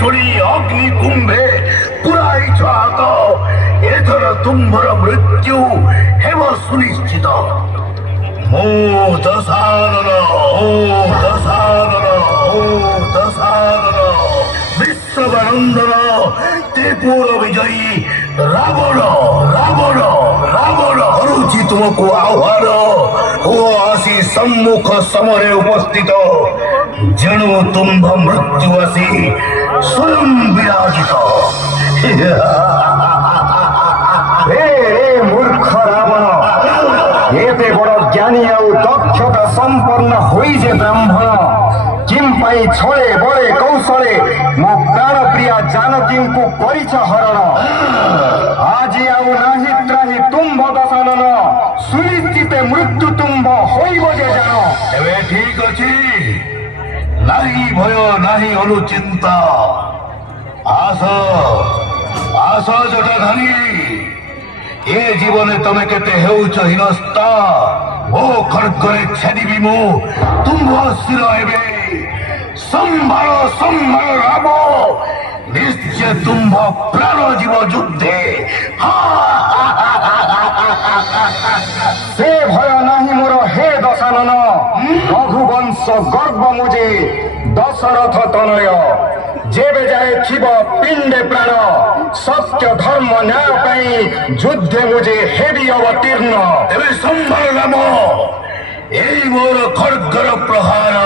ଶୁଣି ଅଗ୍ନି କୁମ୍ଭେ ପୁରାଇଛ ହାତ। ଏଥର ତୁମ୍ଭର ମୃତ୍ୟୁ ହେବ ସୁନିଶ୍ଚିତ। ମୁଁ ଦଶାନନ ବିଶ୍ୱବନ୍ଦନ ତ୍ରିପୁର ବିଜୟୀ ରାବଣ ରାବଣ ରାବଣ କରୁଛି ତୁମକୁ ଆହ୍ୱାନ। ଓ ଆସି ସମ୍ମୁଖ ସମରେ ଉପସ୍ଥିତ। ଯେଣୁ ତୁମ୍ଭ ମୃତ୍ୟୁ ଆସି ସ୍ୱୟଂ ବିରାଜିତ। ମୂର୍ଖ ରାବଣ, ଏତେ ବଡ଼ ଜ୍ଞାନୀ ଆଉ ଦକ୍ଷତା ସମ୍ପନ୍ନ ହୋଇ ଯେ ବ୍ରାହ୍ମଣ କିମ୍ପାଇଁ ଛଳେ ବଳେ କୌଶଳେ ମୋ ପ୍ରାଣ ପ୍ରିୟା ଜାନକୀଙ୍କୁ କରିଛ ହରଣ। ଆଜି ଆଉ ନାହିଁ ତ୍ରାହି ତୁମ୍ଭ ଦଶାନନ, ସୁନିଶ୍ଚିତେ ମୃତ୍ୟୁ ତୁମ୍ଭ ହୋଇବ ଯେ ଜାଣ। ଏବେ ଠିକ ଅଛି, ନାହିଁ ଭୟ ନାହିଁ ଅନୁଚିନ୍ତା। ଆସ ଆସ ଜଟାଧାରୀ, ଏ ଜୀବନେ ତମେ କେତେ ହେଉଛ ହୀନସ୍ତା। ମୋ ଖଡ୍ଗରେ ଛେଦିବି ମୁଁ ତୁମ୍ଭ ଶିର ଏବେ। ସମ୍ଭାଳ ସମ୍ଭାଳ ରାମ, ନିଶ୍ଚୟ ତୁମ୍ଭ ପ୍ରାଣ ଯିବ ଯୁଦ୍ଧେ। ସେ ଭୟ ନାହିଁ ମୋର ହେ ଦଶାନନ, ରଘୁବଂଶ ଗର୍ବ ମୁଜେ ଦଶରଥ ତନୟ। ଯେବେ ଯାଏ ଥିବ ପିଣ୍ଡେ ପ୍ରାଣ, ସତ୍ୟ ଧର୍ମ ନ୍ୟାୟ ପାଇଁ ଯୁଦ୍ଧେ ମୁଜେ ହେବି ଅବତୀର୍ଣ୍ଣ। ଏବେ ସମ୍ଭାଳ ରାମ, ଏଇ ମୋର ଖଡ୍ଗର ପ୍ରହାର।